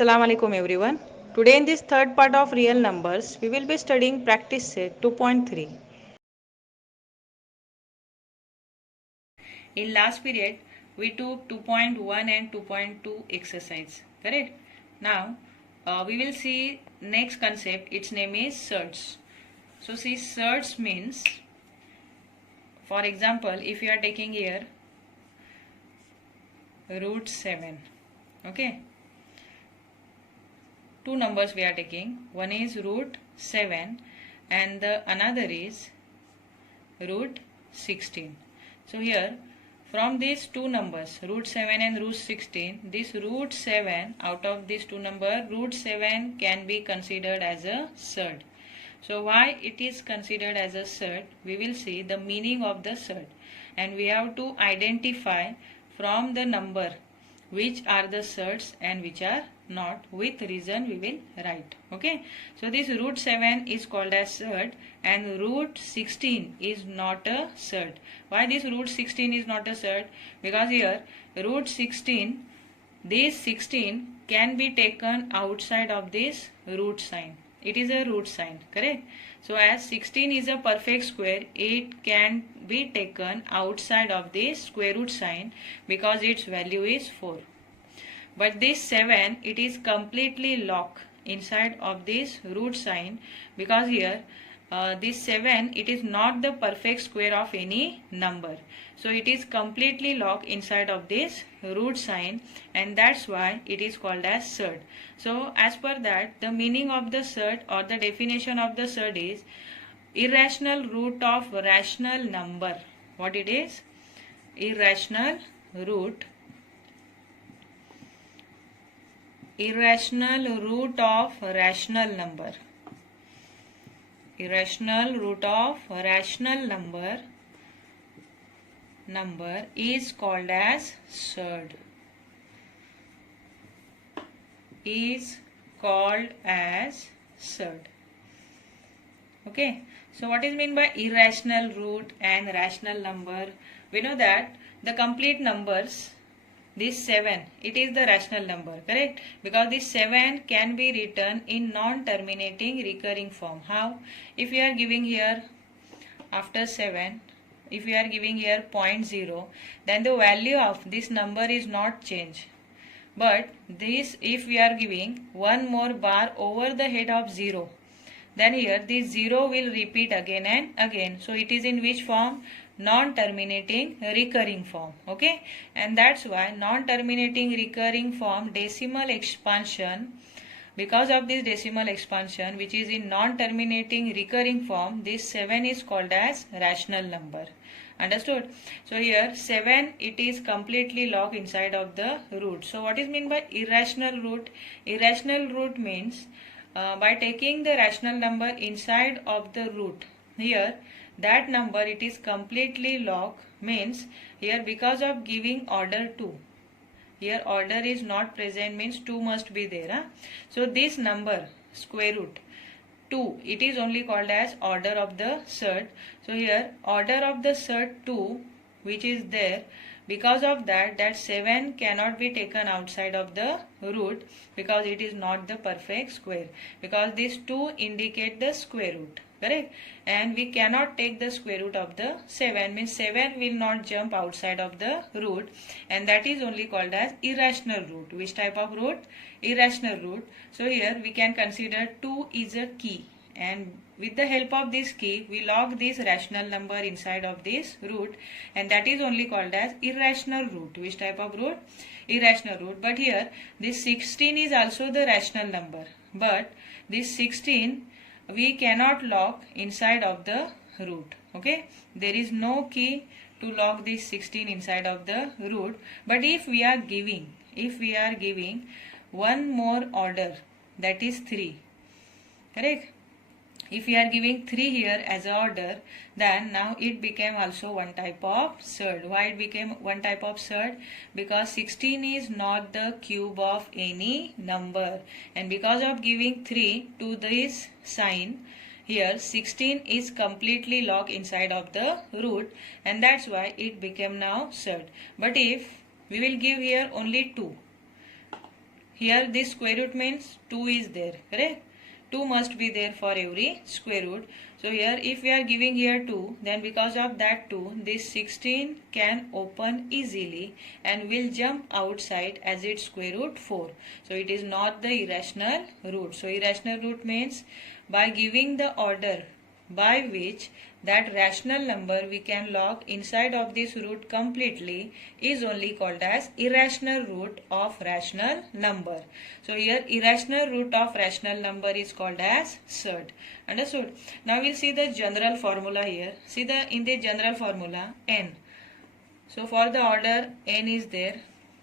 Assalamu alaikum everyone. Today in this third part of real numbers, we will be studying practice set 2.3. In last period, we took 2.1 and 2.2 exercise, correct? Now, we will see next concept. Its name is surds. So, see, surds means, for example, if you are taking here root 7, okay? Two numbers we are taking. One is root 7 and the another is root 16. So here from these two numbers root 7 and root 16, this root 7, out of these two numbers root 7 can be considered as a surd. So why it is considered as a surd, we will see the meaning of the surd, and we have to identify from the number which are the surds and which are not. With reason we will write. Okay, so this root 7 is called as surd and root 16 is not a surd. Why this root 16 is not a surd? Because here root 16, this 16 can be taken outside of this root sign. It is a root sign, correct? So as 16 is a perfect square, it can be taken outside of this square root sign because its value is 4. But this 7, it is completely locked inside of this root sign because here this 7, it is not the perfect square of any number. So it is completely locked inside of this root sign, and that's why it is called as surd. So as per that, the meaning of the surd or the definition of the surd is irrational root of rational number. What it is? Irrational root of rational number. Irrational root of rational number is called as surd. Is called as surd. Okay, so what is meant by irrational root and rational number? We know that the complete numbers, this 7, it is the rational number, correct? Because this 7 can be written in non-terminating recurring form. How? If we are giving here after 7, if we are giving here 0.0, then the value of this number is not changed. But this, if we are giving one more bar over the head of 0, then here this 0 will repeat again and again. So it is in which form? Non-terminating recurring form. Okay, and that's why non-terminating recurring form decimal expansion, because of this decimal expansion which is in non-terminating recurring form, this 7 is called as rational number. Understood? So here 7, it is completely locked inside of the root. So what is meant by irrational root? Irrational root means by taking the rational number inside of the root, here that number, it is completely locked, means here because of giving order 2, here order is not present, means 2 must be there. Huh? So this number square root 2, it is only called as order of the surd. So here order of the surd 2 which is there, because of that 7 cannot be taken outside of the root because it is not the perfect square, because these 2 indicate the square root, correct? And we cannot take the square root of the 7, means 7 will not jump outside of the root, and that is only called as irrational root. Which type of root? Irrational root. So here we can consider 2 is a key, and with the help of this key we lock this rational number inside of this root, and that is only called as irrational root. Which type of root? Irrational root. But here this 16 is also the rational number, but this 16 we cannot lock inside of the root. Okay, there is no key to lock this 16 inside of the root. But if we are giving one more order, that is 3, correct? If we are giving 3 here as an order, then now it became also one type of surd. Why it became one type of surd? Because 16 is not the cube of any number, and because of giving 3 to this sign, here 16 is completely locked inside of the root, and that's why it became now surd. But if we will give here only 2, here this square root means 2 is there, correct? 2 must be there for every square root. So here if we are giving here 2, then because of that 2, this 16 can open easily and will jump outside as its square root 4. So it is not the irrational root. So irrational root means by giving the order by which that rational number we can lock inside of this root completely is only called as irrational root of rational number. So here irrational root of rational number is called as surd. Understood? Now we'll see the general formula here. See in the general formula n. So for the order n is there.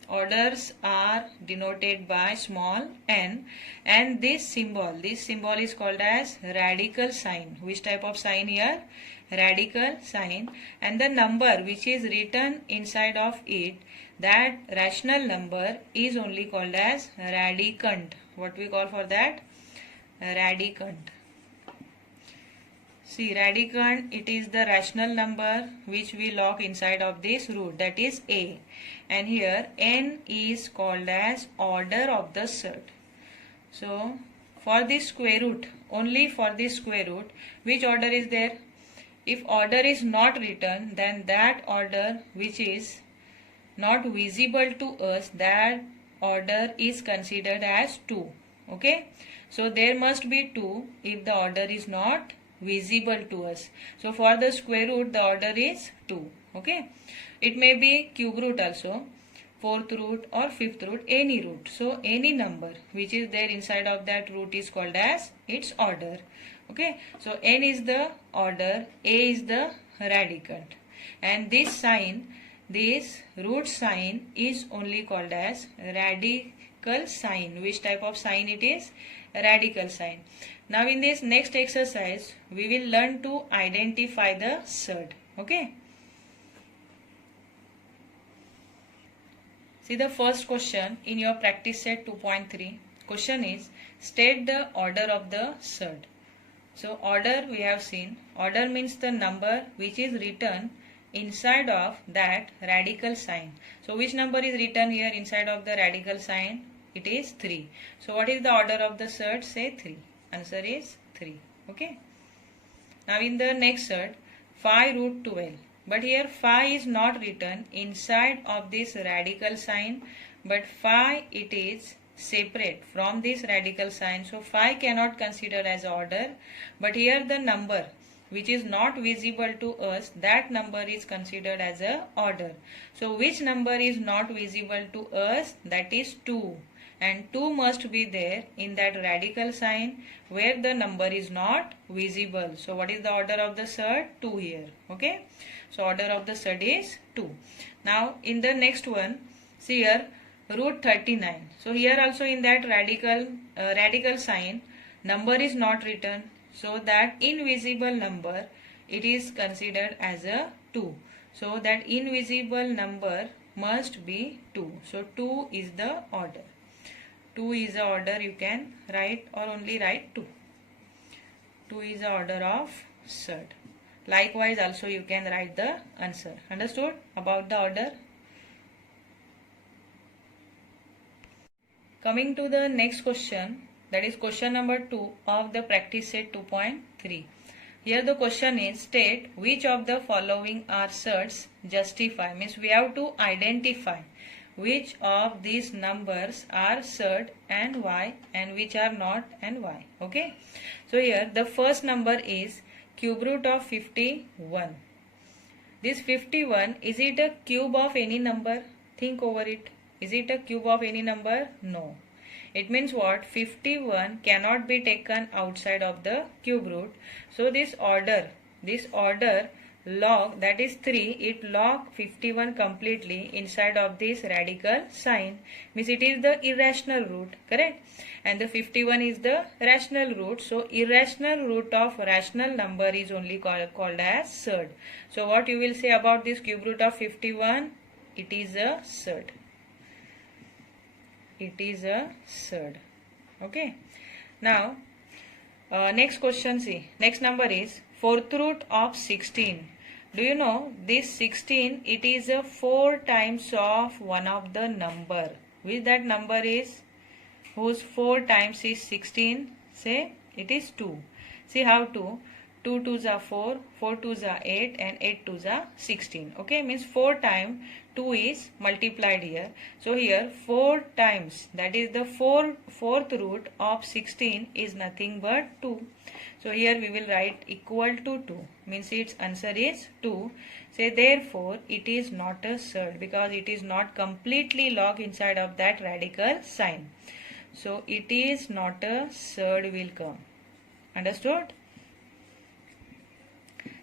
Orders are denoted by small n, and this symbol is called as radical sign. Which type of sign here? Radical sign. And the number which is written inside of it, that rational number is only called as radicand. What we call for that? Radicand. See, radicand, it is the rational number which we lock inside of this root, that is a. And here n is called as order of the surd. So for this square root, only for this square root, which order is there? If order is not written, then that order which is not visible to us, that order is considered as 2. Okay, so there must be 2 if the order is not visible to us. So for the square root, the order is 2. Okay, it may be cube root also, fourth root or fifth root, any root. So any number which is there inside of that root is called as its order. Okay, so n is the order, a is the radicand, and this sign, this root sign is only called as radical sign. Which type of sign it is? Radical sign. Now in this next exercise, we will learn to identify the surd. Okay. See the first question in your practice set 2.3. Question is, state the order of the surd. So order we have seen. Order means the number which is written inside of that radical sign. So which number is written here inside of the radical sign? It is 3. So what is the order of the surd? Say 3. Answer is 3. Okay. Now in the next surd, 5 root 12. But here 5 is not written inside of this radical sign, but 5 it is separate from this radical sign. So 5 cannot consider as order, but here the number which is not visible to us, that number is considered as a order. So which number is not visible to us? That is 2. And 2 must be there in that radical sign where the number is not visible. So what is the order of the surd? 2 here. Okay. So order of the surd is 2. Now in the next one, see here root 39. So here also in that radical sign, number is not written. So that invisible number, it is considered as a 2. So that invisible number must be 2. So 2 is the order. 2 is the order you can write, or only write 2. 2 is the order of surd. Likewise also you can write the answer. Understood about the order? Coming to the next question, that is question number 2 of the practice set 2.3. Here the question is, state which of the following are surds justify. Means we have to identify which of these numbers are surd and why, and which are not and why. Okay. So here the first number is cube root of 51. This 51, is it a cube of any number? Think over it. Is it a cube of any number? No. It means what? 51 cannot be taken outside of the cube root. So this order log, that is 3, it log 51 completely inside of this radical sign. Means it is the irrational root, correct? And the 51 is the rational root. So irrational root of rational number is only called as surd. So what you will say about this cube root of 51? It is a surd. It is a surd. Okay. Now next question, see. Next number is fourth root of 16. Do you know this 16? It is a 4 times of one of the number. Which that number is? whose 4 times is 16, say it is 2. See how 2? 2 2s are 4, 4 2s are 8 and 8 2s are 16. Okay, means 4 times 2 is multiplied here. So here 4 times, that is the fourth root of 16 is nothing but 2. So here we will write equal to 2, means its answer is 2. Say therefore it is not a surd because it is not completely locked inside of that radical sign. So it is not a surd will come. Understood?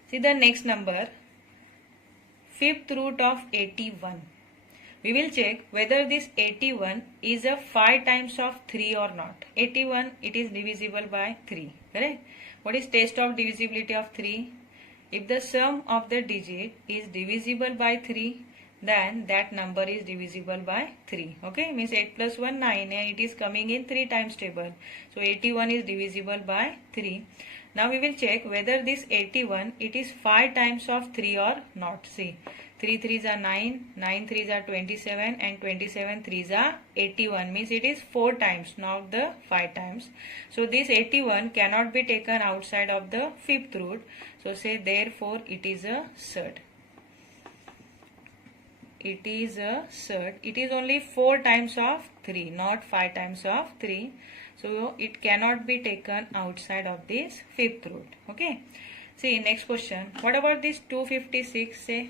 See the next number, fifth root of 81. We will check whether this 81 is a 5 times of 3 or not. 81, it is divisible by 3. Correct? What is test of divisibility of 3? If the sum of the digit is divisible by 3, then that number is divisible by 3. Okay, means 8 plus 1 9 and it is coming in 3 times table. So 81 is divisible by 3. Now we will check whether this 81 it is 5 times of 3 or not. See, 3 3s are 9, 9 3s are 27 and 27 3s are 81, means it is 4 times, not the 5 times. So this 81 cannot be taken outside of the fifth root. So say therefore it is a surd. It is a surd. It is only 4 times of 3, not 5 times of 3. So it cannot be taken outside of this fifth root. Okay. See next question. What about this 256? Say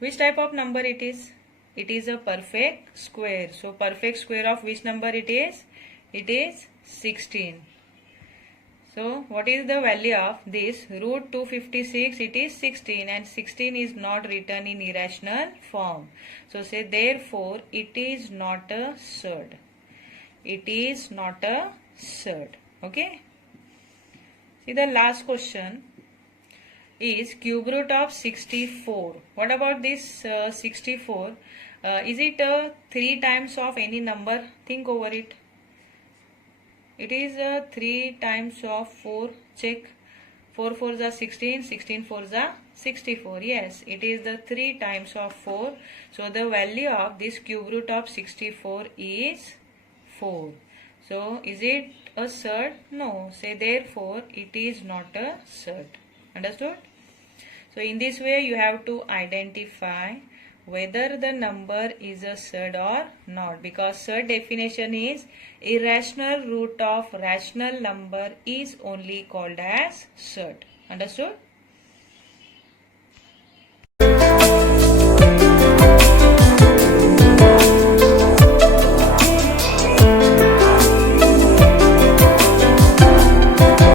which type of number it is? It is a perfect square. So perfect square of which number it is? It is 16. So what is the value of this root 256? It is 16 and 16 is not written in irrational form. So say therefore it is not a surd. It is not a surd. Okay. See the last question is cube root of 64. What about this 64? Is it 3 times of any number? Think over it. It is 3 times of 4. Check. 4 4s are 16, 16 4s are 64. Yes, it is the 3 times of 4. So the value of this cube root of 64 is 4. So is it a surd? No. Say therefore it is not a surd. Understood? So in this way you have to identify whether the number is a surd or not, because surd definition is irrational root of rational number is only called as surd. Understood?